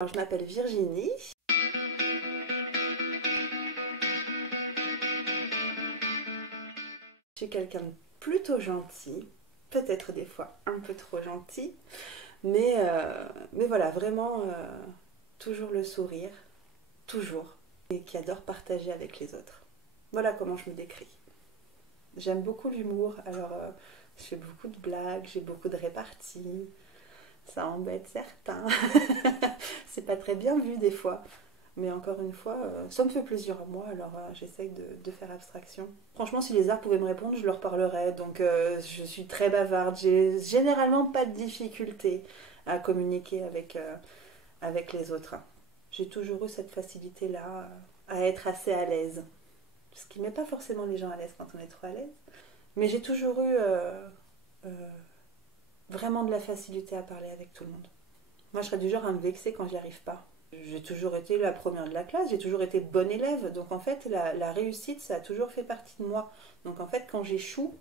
Alors, je m'appelle Virginie. Je suis quelqu'un de plutôt gentil, peut-être des fois un peu trop gentil, mais voilà, vraiment toujours le sourire, toujours, et qui adore partager avec les autres. Voilà comment je me décris. J'aime beaucoup l'humour, alors je fais beaucoup de blagues, j'ai beaucoup de réparties, ça embête certains. C'est pas très bien vu des fois. Mais encore une fois, ça me fait plaisir à moi, alors j'essaye de faire abstraction. Franchement, si les arts pouvaient me répondre, je leur parlerais. Donc je suis très bavarde. J'ai généralement pas de difficulté à communiquer avec les autres. J'ai toujours eu cette facilité-là à être assez à l'aise. Ce qui met pas forcément les gens à l'aise quand on est trop à l'aise. Mais j'ai toujours eu euh, vraiment de la facilité à parler avec tout le monde. Moi, je serais du genre à me vexer quand j'y arrive pas. J'ai toujours été la première de la classe, j'ai toujours été bonne élève. Donc en fait, la réussite, ça a toujours fait partie de moi. Donc en fait, quand j'échoue,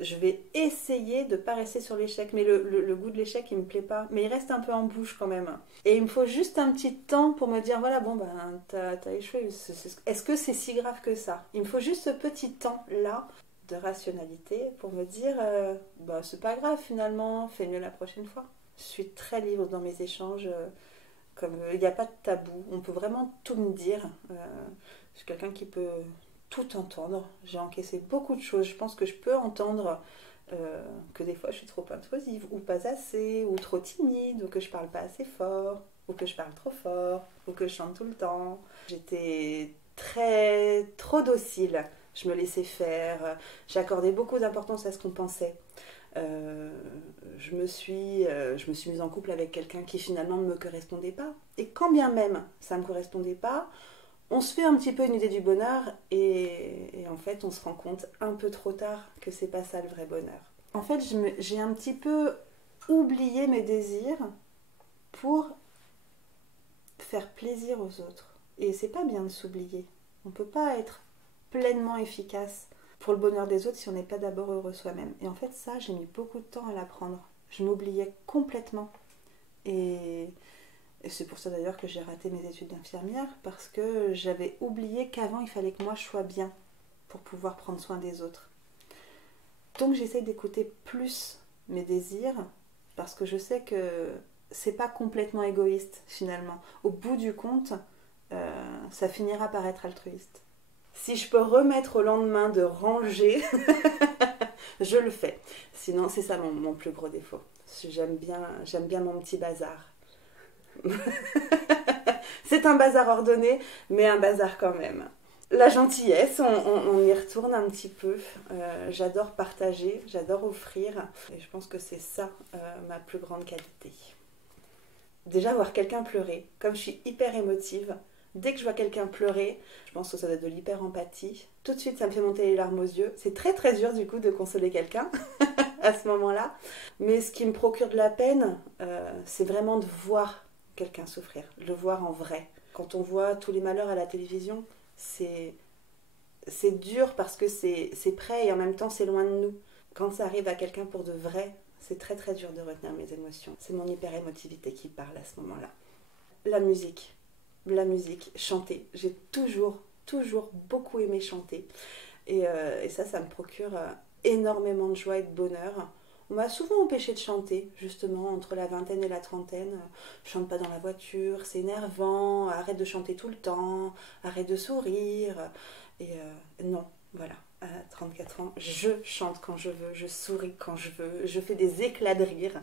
je vais essayer de ne pas rester sur l'échec. Mais le goût de l'échec, il me plaît pas. Mais il reste un peu en bouche quand même. Et il me faut juste un petit temps pour me dire, voilà, bon, ben, t'as échoué. Est-ce que c'est si grave que ça? Il me faut juste ce petit temps-là de rationalité pour me dire, bah, c'est pas grave finalement, fais mieux la prochaine fois. Je suis très libre dans mes échanges. Comme il n'y a pas de tabou, on peut vraiment tout me dire. Je suis quelqu'un qui peut tout entendre. J'ai encaissé beaucoup de choses. Je pense que je peux entendre que des fois je suis trop intrusive, ou pas assez, ou trop timide, ou que je parle pas assez fort, ou que je parle trop fort, ou que je chante tout le temps. J'étais trop docile. Je me laissais faire. J'accordais beaucoup d'importance à ce qu'on pensait. Euh, je me suis mise en couple avec quelqu'un qui finalement ne me correspondait pas. Et quand bien même ça ne me correspondait pas, on se fait un petit peu une idée du bonheur et en fait on se rend compte un peu trop tard que c'est pas ça le vrai bonheur. En fait, j'ai un petit peu oublié mes désirs pour faire plaisir aux autres. Et c'est pas bien de s'oublier. On peut pas être pleinement efficace pour le bonheur des autres si on n'est pas d'abord heureux soi-même. Et en fait, ça, j'ai mis beaucoup de temps à l'apprendre. Je m'oubliais complètement. Et c'est pour ça d'ailleurs que j'ai raté mes études d'infirmière, parce que j'avais oublié qu'avant, il fallait que moi je sois bien pour pouvoir prendre soin des autres. Donc j'essaye d'écouter plus mes désirs, parce que je sais que c'est pas complètement égoïste finalement. Au bout du compte, ça finira par être altruiste. Si je peux remettre au lendemain de ranger, je le fais. Sinon, c'est ça mon plus gros défaut. J'aime bien mon petit bazar. C'est un bazar ordonné, mais un bazar quand même. La gentillesse, on y retourne un petit peu. J'adore partager, j'adore offrir. Et je pense que c'est ça ma plus grande qualité. Déjà, voir quelqu'un pleurer, comme je suis hyper émotive, dès que je vois quelqu'un pleurer, je pense que ça doit être de l'hyper-empathie. Tout de suite, ça me fait monter les larmes aux yeux. C'est très très dur du coup de consoler quelqu'un à ce moment-là. Mais ce qui me procure de la peine, c'est vraiment de voir quelqu'un souffrir, le voir en vrai. Quand on voit tous les malheurs à la télévision, c'est c'est dur parce que c'est près et en même temps c'est loin de nous. Quand ça arrive à quelqu'un pour de vrai, c'est très très dur de retenir mes émotions. C'est mon hyper-émotivité qui parle à ce moment-là. La musique, chanter. J'ai toujours beaucoup aimé chanter. Et ça me procure énormément de joie et de bonheur. On m'a souvent empêché de chanter, justement, entre la vingtaine et la trentaine. Je chante pas dans la voiture, c'est énervant, arrête de chanter tout le temps, arrête de sourire. Non, voilà, à 34 ans, je chante quand je veux, je souris quand je veux, je fais des éclats de rire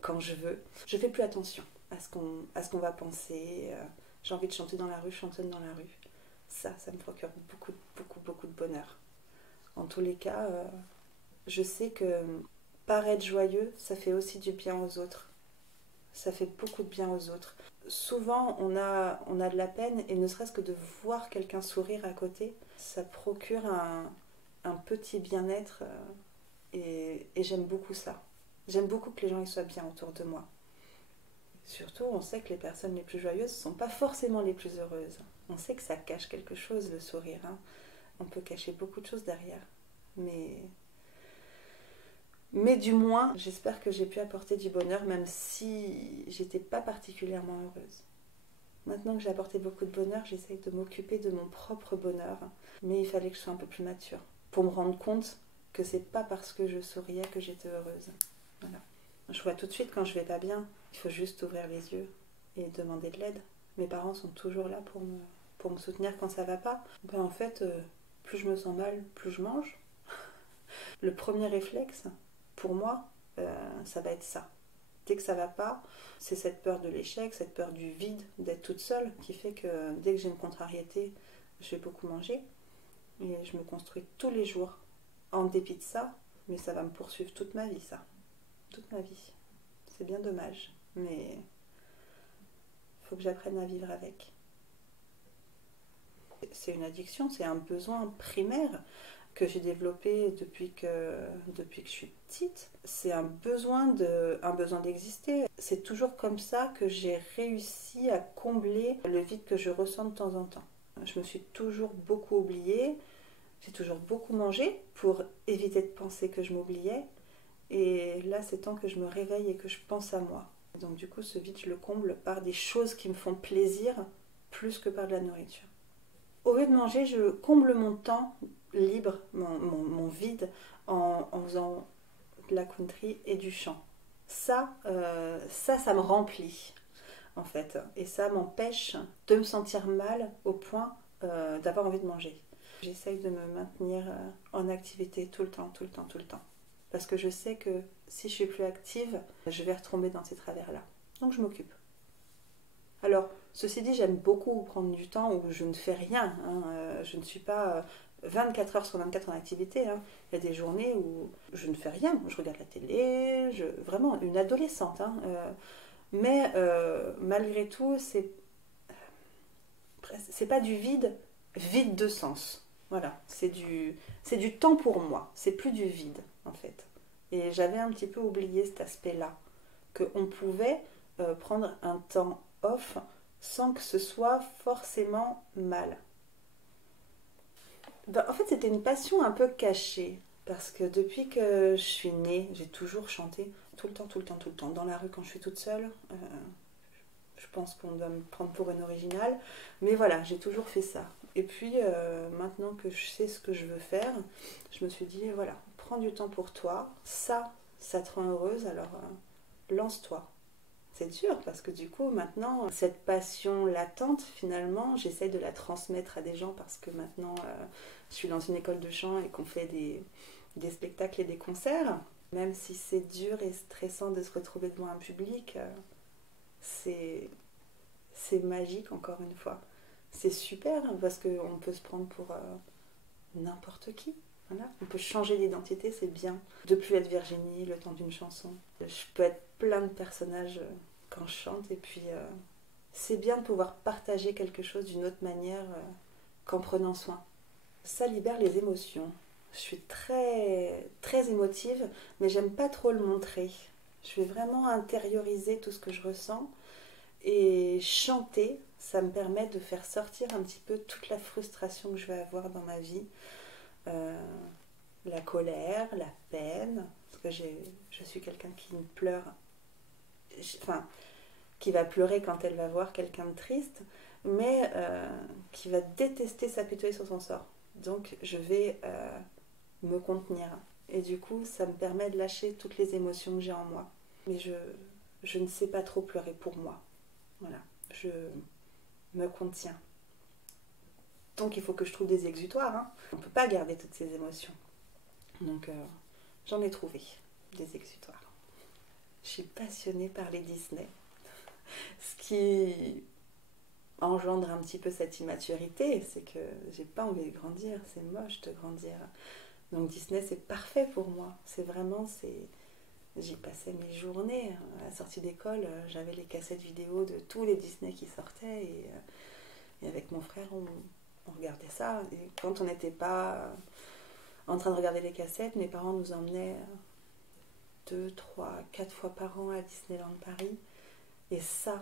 quand je veux. Je fais plus attention à ce qu'on va penser. J'ai envie de chanter dans la rue, chantonne dans la rue. Ça me procure beaucoup de bonheur. En tous les cas, je sais que paraître joyeux, ça fait aussi du bien aux autres. Ça fait beaucoup de bien aux autres. Souvent, on a de la peine, et ne serait-ce que de voir quelqu'un sourire à côté, ça procure un petit bien-être, et j'aime beaucoup ça. J'aime beaucoup que les gens ils soient bien autour de moi. Surtout, on sait que les personnes les plus joyeuses ne sont pas forcément les plus heureuses. On sait que ça cache quelque chose, le sourire. Hein. On peut cacher beaucoup de choses derrière. Mais Mais du moins, j'espère que j'ai pu apporter du bonheur, même si j'étais pas particulièrement heureuse. Maintenant que j'ai apporté beaucoup de bonheur, j'essaye de m'occuper de mon propre bonheur. Mais il fallait que je sois un peu plus mature pour me rendre compte que c'est pas parce que je souriais que j'étais heureuse. Voilà. Je vois tout de suite quand je vais pas bien. Il faut juste ouvrir les yeux et demander de l'aide. Mes parents sont toujours là pour me soutenir quand ça va pas. Ben en fait, plus je me sens mal, plus je mange. Le premier réflexe, pour moi, ça va être ça. Dès que ça va pas, c'est cette peur de l'échec, cette peur du vide, d'être toute seule, qui fait que dès que j'ai une contrariété, je vais beaucoup manger. Et je me construis tous les jours en dépit de ça, mais ça va me poursuivre toute ma vie, ça. Toute ma vie. C'est bien dommage, mais il faut que j'apprenne à vivre avec. C'est une addiction, c'est un besoin primaire que j'ai développé depuis que je suis petite. C'est un besoin d'exister. C'est toujours comme ça que j'ai réussi à combler le vide que je ressens de temps en temps. Je me suis toujours beaucoup oubliée, j'ai toujours beaucoup mangé pour éviter de penser que je m'oubliais. Et là, c'est temps que je me réveille et que je pense à moi. Donc du coup, ce vide, je le comble par des choses qui me font plaisir plus que par de la nourriture. Au lieu de manger, je comble mon temps libre, mon vide, en faisant de la country et du chant. Ça me remplit, en fait. Et ça m'empêche de me sentir mal au point d'avoir envie de manger. J'essaye de me maintenir en activité tout le temps, tout le temps, tout le temps. Parce que je sais que si je suis plus active, je vais retomber dans ces travers-là. Donc je m'occupe. Alors, ceci dit, j'aime beaucoup prendre du temps où je ne fais rien. Je ne suis pas 24 heures sur 24 en activité. Il y a des journées où je ne fais rien. Je regarde la télé, vraiment une adolescente. Mais malgré tout, c'est pas du vide de sens. Voilà, c'est du temps pour moi. C'est plus du vide, en fait. Et j'avais un petit peu oublié cet aspect-là. Qu'on pouvait prendre un temps off sans que ce soit forcément mal. En fait, c'était une passion un peu cachée. Parce que depuis que je suis née, j'ai toujours chanté tout le temps, tout le temps, tout le temps. Dans la rue, quand je suis toute seule, je pense qu'on doit me prendre pour une originale. Mais voilà, j'ai toujours fait ça. Et puis, maintenant que je sais ce que je veux faire, je me suis dit, voilà, prends du temps pour toi. Ça te rend heureuse, alors lance-toi. C'est dur parce que du coup, maintenant, cette passion latente, finalement, j'essaie de la transmettre à des gens parce que maintenant, je suis dans une école de chant et qu'on fait des spectacles et des concerts. Même si c'est dur et stressant de se retrouver devant un public, c'est magique encore une fois. C'est super parce qu'on peut se prendre pour n'importe qui. Voilà. On peut changer d'identité, c'est bien. De plus être Virginie le temps d'une chanson. Je peux être plein de personnages quand je chante et puis c'est bien de pouvoir partager quelque chose d'une autre manière qu'en prenant soin. Ça libère les émotions. Je suis très, très émotive, mais j'aime pas trop le montrer. Je vais vraiment intérioriser tout ce que je ressens. Et chanter, ça me permet de faire sortir un petit peu toute la frustration que je vais avoir dans ma vie. Euh, la colère, la peine, parce que je suis quelqu'un qui pleure, enfin, qui va pleurer quand elle va voir quelqu'un de triste, mais qui va détester s'apitoyer sur son sort. Donc je vais me contenir. Et du coup, ça me permet de lâcher toutes les émotions que j'ai en moi. Mais je ne sais pas trop pleurer pour moi. Voilà, je me contiens. Donc il faut que je trouve des exutoires. On ne peut pas garder toutes ces émotions. Donc j'en ai trouvé des exutoires. Je suis passionnée par les Disney. Ce qui engendre un petit peu cette immaturité, c'est que j'ai pas envie de grandir, c'est moche de grandir. Donc Disney, c'est parfait pour moi. J'y passais mes journées. À la sortie d'école, j'avais les cassettes vidéo de tous les Disney qui sortaient et avec mon frère, on regardait ça. Et quand on n'était pas en train de regarder les cassettes, mes parents nous emmenaient 2, 3, 4 fois par an à Disneyland Paris. Et ça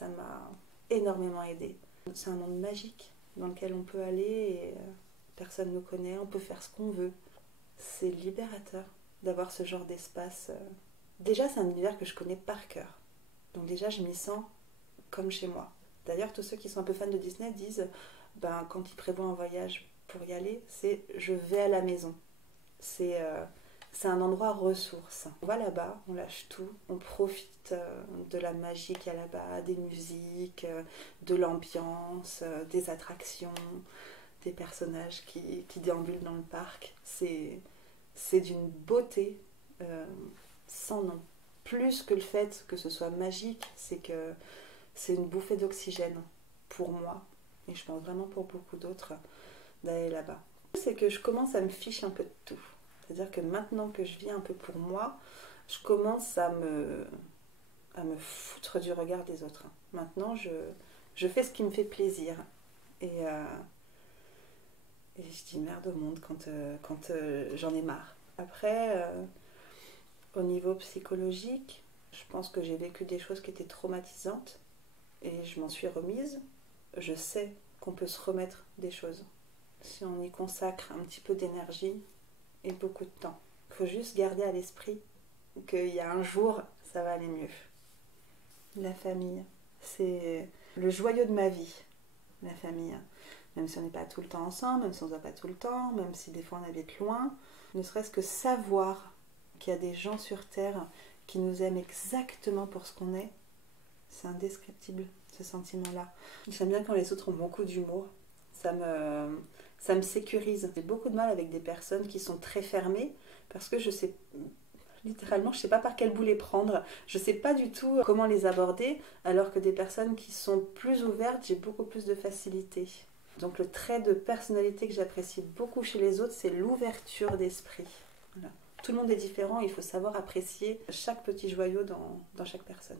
m'a énormément aidée. C'est un monde magique dans lequel on peut aller et personne ne nous connaît, on peut faire ce qu'on veut. C'est libérateur. d'avoir ce genre d'espace. Déjà, c'est un univers que je connais par cœur. Donc déjà, je m'y sens comme chez moi. D'ailleurs, tous ceux qui sont un peu fans de Disney disent, quand ils prévoient un voyage pour y aller, c'est je vais à la maison. C'est un endroit ressource. On va là-bas, on lâche tout, on profite de la magie qu'il y a là-bas, des musiques, de l'ambiance, des attractions, des personnages qui déambulent dans le parc. C'est d'une beauté sans nom. Plus que le fait que ce soit magique, c'est que c'est une bouffée d'oxygène pour moi, et je pense vraiment pour beaucoup d'autres, d'aller là-bas. C'est que je commence à me ficher un peu de tout. C'est-à-dire que maintenant que je vis un peu pour moi, je commence à me foutre du regard des autres. Maintenant, je fais ce qui me fait plaisir. Et je dis merde au monde quand j'en ai marre. Après, au niveau psychologique, je pense que j'ai vécu des choses qui étaient traumatisantes et je m'en suis remise. Je sais qu'on peut se remettre des choses si on y consacre un petit peu d'énergie et beaucoup de temps. Il faut juste garder à l'esprit qu'il y a un jour, ça va aller mieux. La famille, c'est le joyau de ma vie, la famille. Même si on n'est pas tout le temps ensemble, même si on ne se voit pas tout le temps, même si des fois on habite loin, ne serait-ce que savoir qu'il y a des gens sur Terre qui nous aiment exactement pour ce qu'on est, c'est indescriptible, ce sentiment-là. J'aime bien quand les autres ont beaucoup d'humour. Ça me sécurise. J'ai beaucoup de mal avec des personnes qui sont très fermées parce que je sais, littéralement, je sais pas par quel bout les prendre. Je sais pas du tout comment les aborder, alors que des personnes qui sont plus ouvertes, j'ai beaucoup plus de facilité. Donc le trait de personnalité que j'apprécie beaucoup chez les autres, c'est l'ouverture d'esprit. Voilà. Tout le monde est différent, il faut savoir apprécier chaque petit joyau dans chaque personne.